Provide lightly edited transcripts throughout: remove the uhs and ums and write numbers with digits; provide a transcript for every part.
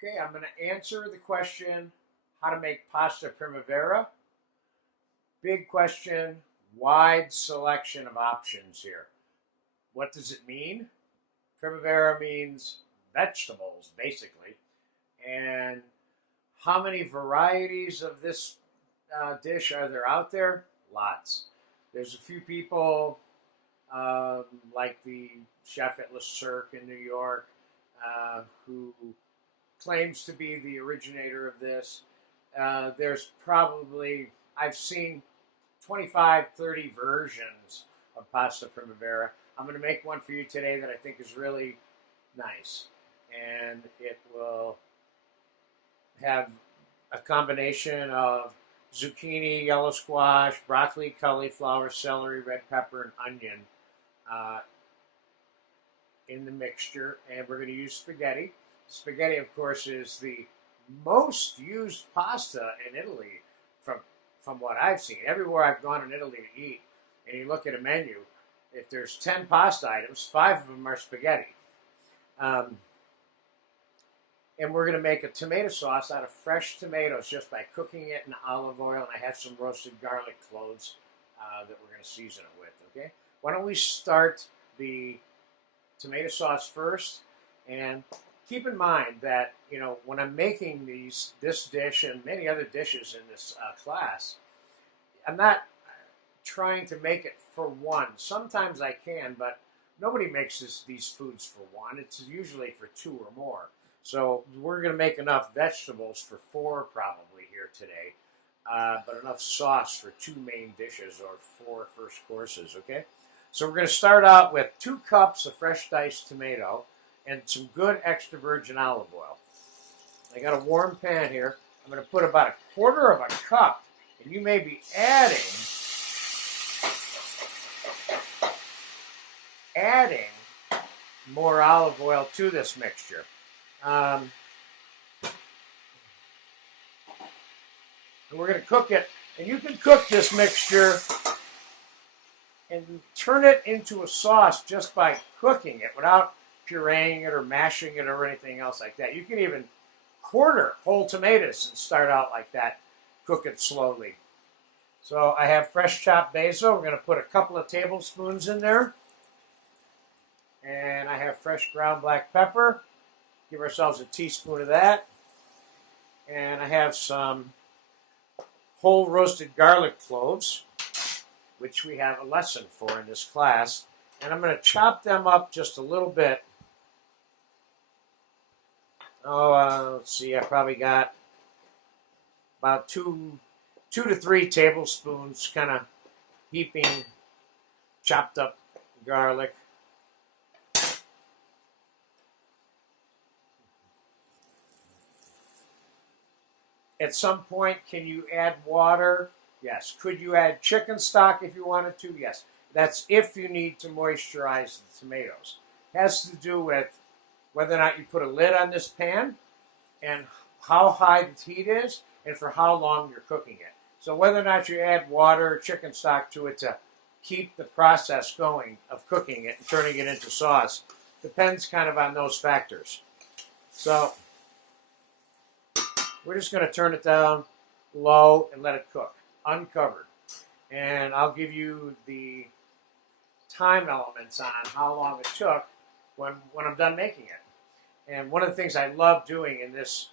Okay, I'm going to answer the question, how to make pasta primavera. Big question, wide selection of options here. What does it mean? Primavera means vegetables, basically. And how many varieties of this dish are there out there? Lots. There's a few people like the chef at Le Cirque in New York who claims to be the originator of this. There's probably, I've seen 25, 30 versions of pasta primavera. I'm going to make one for you today that I think is really nice. And it will have a combination of zucchini, yellow squash, broccoli, cauliflower, celery, red pepper, and onion in the mixture. And we're going to use spaghetti. Spaghetti, of course, is the most used pasta in Italy from what I've seen. Everywhere I've gone in Italy to eat, and you look at a menu, if there's 10 pasta items, 5 of them are spaghetti. And we're going to make a tomato sauce out of fresh tomatoes just by cooking it in olive oil, and I have some roasted garlic cloves that we're going to season it with, okay? Why don't we start the tomato sauce first, and keep in mind that, you know, when I'm making this dish and many other dishes in this class, I'm not trying to make it for one. Sometimes I can, but nobody makes these foods for one. It's usually for 2 or more. So we're going to make enough vegetables for 4 probably here today, but enough sauce for 2 main dishes or 4 first courses, okay? So we're going to start out with 2 cups of fresh diced tomato and some good extra virgin olive oil. I got a warm pan here. I'm going to put about 1/4 of a cup, and you may be adding more olive oil to this mixture. And we're going to cook it, and you can cook this mixture and turn it into a sauce just by cooking it without pureeing it or mashing it or anything else like that. You can even quarter whole tomatoes and start out like that. Cook it slowly. So I have fresh chopped basil. We're going to put a couple of tablespoons in there. And I have fresh ground black pepper. Give ourselves a teaspoon of that. And I have some whole roasted garlic cloves, which we have a lesson for in this class. And I'm going to chop them up just a little bit. Let's see, I probably got about 2 to 3 tablespoons kind of heaping chopped up garlic. At some point, can you add water? Yes. Could you add chicken stock if you wanted to? Yes. That's if you need to moisturize the tomatoes. It has to do with whether or not you put a lid on this pan and how high the heat is and for how long you're cooking it. So whether or not you add water or chicken stock to it to keep the process going of cooking it and turning it into sauce depends kind of on those factors. So we're just going to turn it down low and let it cook, uncovered. And I'll give you the time elements on how long it took when I'm done making it. And one of the things I love doing in this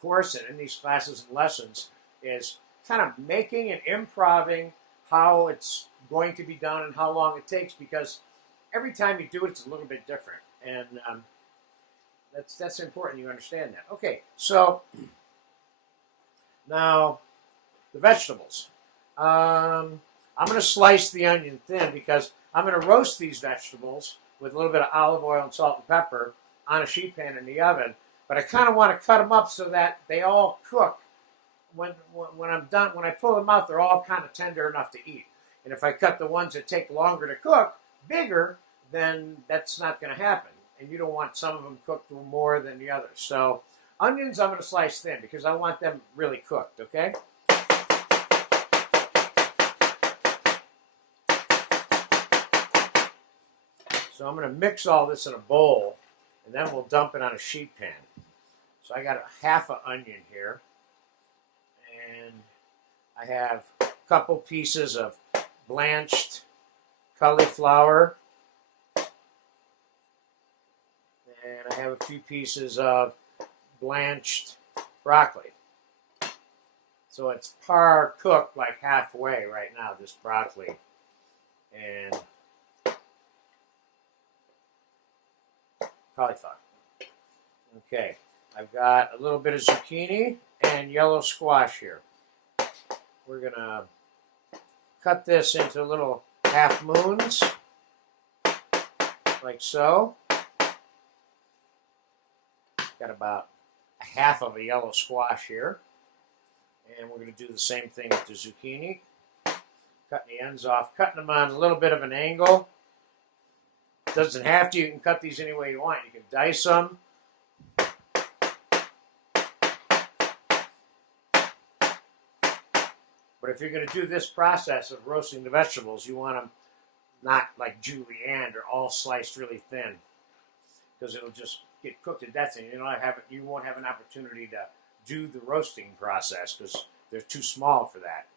course and in these classes and lessons is kind of making and improvising how it's going to be done and how long it takes, because every time you do it, it's a little bit different. And that's important you understand that. Okay, so now the vegetables. I'm going to slice the onion thin because I'm going to roast these vegetables with a little bit of olive oil and salt and pepper on a sheet pan in the oven. But I kind of want to cut them up so that they all cook. When I'm done, when I pull them out, they're all kind of tender enough to eat. And if I cut the ones that take longer to cook bigger, then that's not going to happen. And you don't want some of them cooked more than the others. So onions I'm going to slice thin because I want them really cooked, okay? So I'm going to mix all this in a bowl and then we'll dump it on a sheet pan. So I got a half an onion here, and I have a couple pieces of blanched cauliflower, and I have a few pieces of blanched broccoli. So it's par cooked like halfway right now, this broccoli. And cauliflower. Okay, I've got a little bit of zucchini and yellow squash here. We're gonna cut this into little half moons, like so. Got about a half of a yellow squash here. And we're going to do the same thing with the zucchini. Cutting the ends off, cutting them on a little bit of an angle. Doesn't have to, you can cut these any way you want. You can dice them. But if you're going to do this process of roasting the vegetables, you want them not like julienne or all sliced really thin, because it'll just get cooked to death and you won't have an opportunity to do the roasting process because they're too small for that.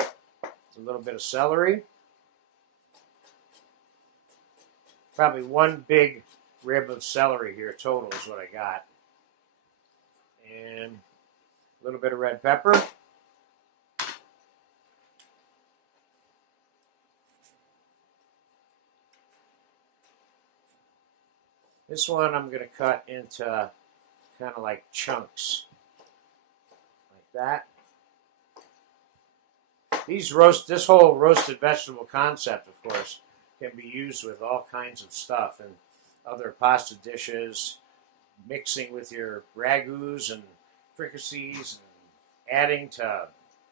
A little bit of celery. Probably one big rib of celery here total is what I got. And a little bit of red pepper. This one I'm going to cut into kind of like chunks, like that. This whole roasted vegetable concept, of course, can be used with all kinds of stuff and other pasta dishes, mixing with your ragouts and fricassees, and adding to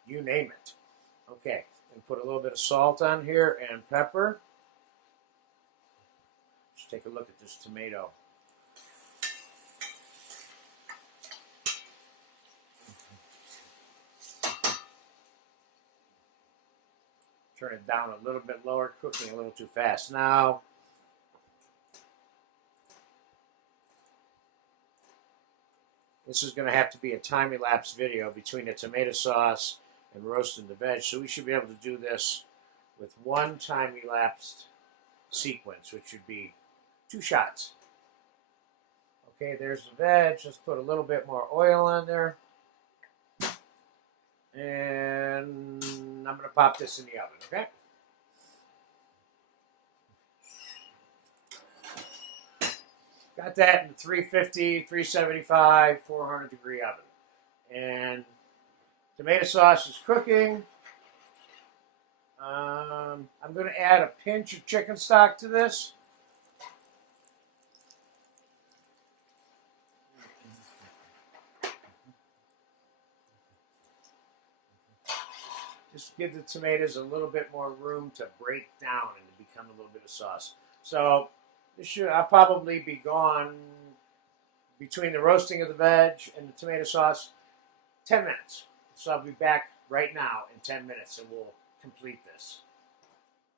you name it. Okay, and put a little bit of salt on here and pepper. Let's take a look at this tomato. Turn it down a little bit lower, cooking a little too fast. Now, this is going to have to be a time-elapse video between the tomato sauce and roasting the veg, so we should be able to do this with one time-elapsed sequence, which would be 2 shots. Okay, there's the veg. Let's put a little bit more oil on there. And I'm going to pop this in the oven, okay? Got that in the 350, 375, 400 degree oven. And tomato sauce is cooking. I'm going to add a pinch of chicken stock to this. Just give the tomatoes a little bit more room to break down and to become a little bit of sauce. So I'll probably be gone between the roasting of the veg and the tomato sauce 10 minutes. So I'll be back right now in 10 minutes and we'll complete this.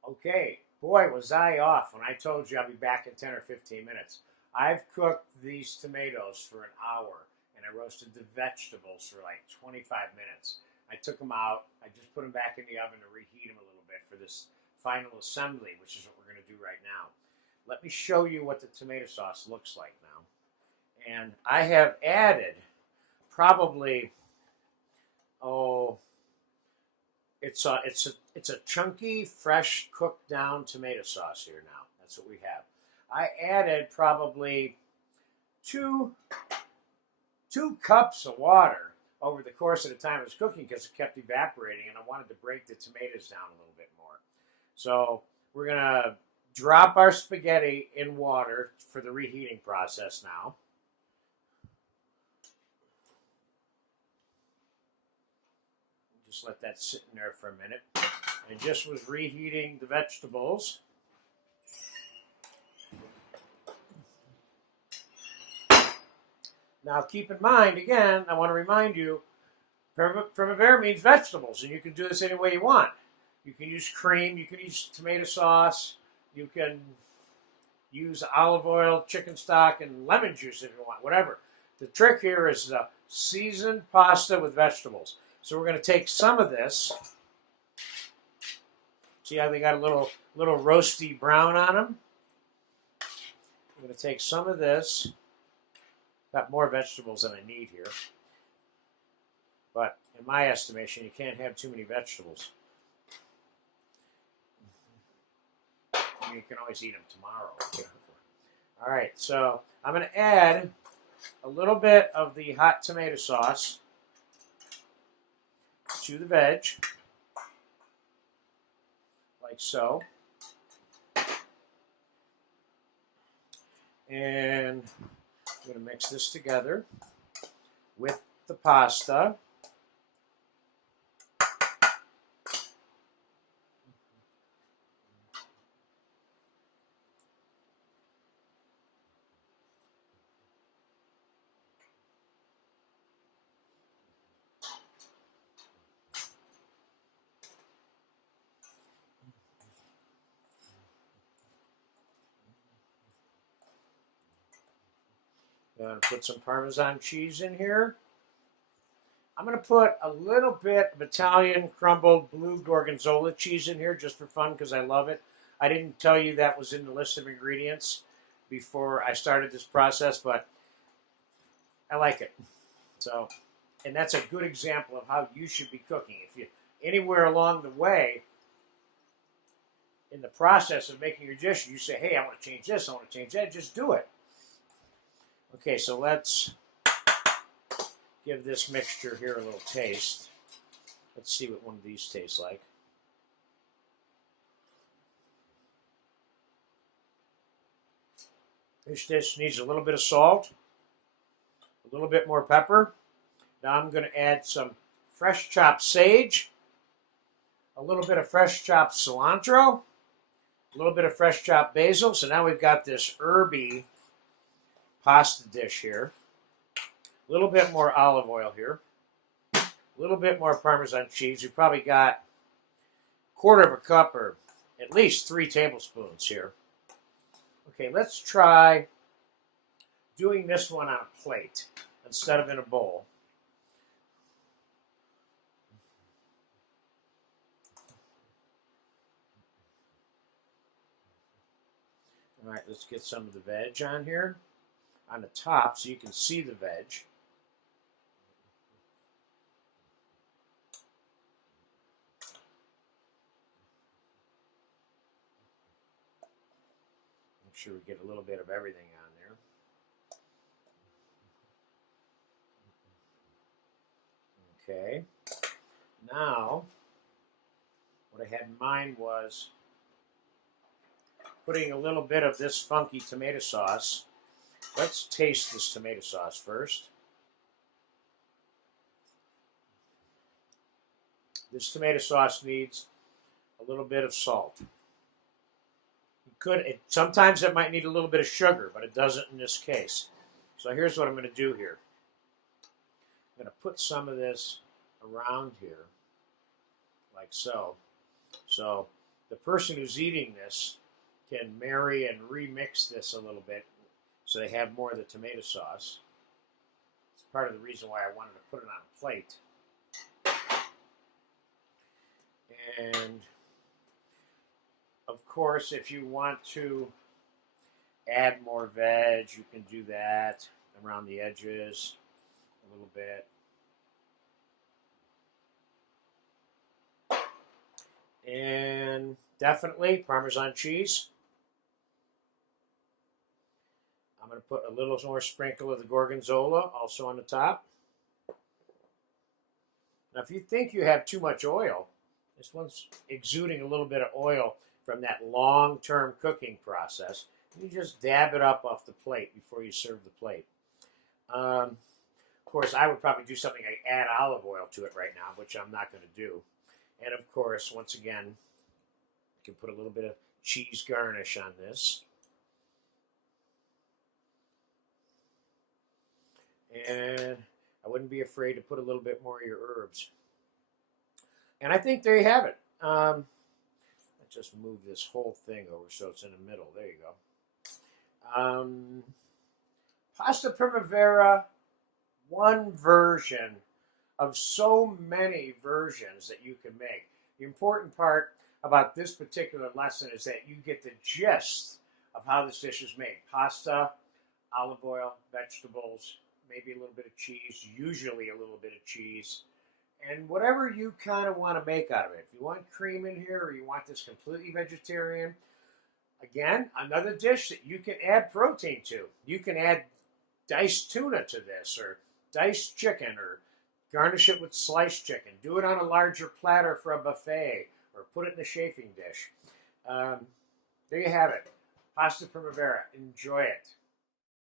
Okay, boy was I off when I told you I'll be back in 10 or 15 minutes. I've cooked these tomatoes for an hour and I roasted the vegetables for like 25 minutes. I took them out. I just put them back in the oven to reheat them a little bit for this final assembly, which is what we're going to do right now. Let me show you what the tomato sauce looks like now. And I have added probably, it's a chunky, fresh, cooked down tomato sauce here now. That's what we have. I added probably two cups of water over the course of the time it was cooking because it kept evaporating and I wanted to break the tomatoes down a little bit more. So we're going to drop our spaghetti in water for the reheating process now. Just let that sit in there for a minute. And just was reheating the vegetables. Now, keep in mind, again, I want to remind you, Primavera means vegetables, and you can do this any way you want. You can use cream, you can use tomato sauce, you can use olive oil, chicken stock, and lemon juice if you want, whatever. The trick here is seasoned pasta with vegetables. So we're going to take some of this. See how they got a little roasty brown on them? I'm going to take some of this. Got more vegetables than I need here. But in my estimation, you can't have too many vegetables. You can always eat them tomorrow. All right, so I'm going to add a little bit of the hot tomato sauce to the veg, like so. And I'm going to mix this together with the pasta. I'm going to put some Parmesan cheese in here. I'm going to put a little bit of Italian crumbled blue gorgonzola cheese in here just for fun because I love it. I didn't tell you that was in the list of ingredients before I started this process, but I like it. So, and that's a good example of how you should be cooking. If you anywhere along the way in the process of making your dish, you say, hey, I want to change this, I want to change that, just do it. Okay, so let's give this mixture here a little taste. Let's see what one of these tastes like. This dish needs a little bit of salt, a little bit more pepper. Now I'm going to add some fresh chopped sage, a little bit of fresh chopped cilantro, a little bit of fresh chopped basil. So now we've got this herby pasta dish here. A little bit more olive oil here. A little bit more Parmesan cheese. We probably got a quarter of a cup or at least 3 tablespoons here. Okay, let's try doing this one on a plate instead of in a bowl. All right, let's get some of the veg on here on the top so you can see the veg. Make sure we get a little bit of everything on there. Okay. Now, what I had in mind was putting a little bit of this funky tomato sauce. Let's taste this tomato sauce first. This tomato sauce needs a little bit of salt. Sometimes it might need a little bit of sugar, but it doesn't in this case. So here's what I'm going to do here. I'm going to put some of this around here, like so. So the person who's eating this can marry and remix this a little bit so they have more of the tomato sauce. It's part of the reason why I wanted to put it on a plate. And of course, if you want to add more veg, you can do that around the edges a little bit. And definitely Parmesan cheese. I'm going to put a little more sprinkle of the gorgonzola also on the top. Now, if you think you have too much oil, this one's exuding a little bit of oil from that long-term cooking process. You just dab it up off the plate before you serve the plate. Of course, I would probably do something like add olive oil to it right now, which I'm not going to do. And of course, once again, you can put a little bit of cheese garnish on this. And I wouldn't be afraid to put a little bit more of your herbs. And I think there you have it. Let's just move this whole thing over so it's in the middle. There you go. Um, Pasta Primavera, one version of so many versions that you can make. The important part about this particular lesson is that you get the gist of how this dish is made. Pasta, olive oil, vegetables, maybe a little bit of cheese, usually a little bit of cheese, and whatever you kind of want to make out of it. If you want cream in here or you want this completely vegetarian, again, another dish that you can add protein to. You can add diced tuna to this, or diced chicken, or garnish it with sliced chicken. Do it on a larger platter for a buffet, or put it in a chafing dish. There you have it. Pasta Primavera. Enjoy it.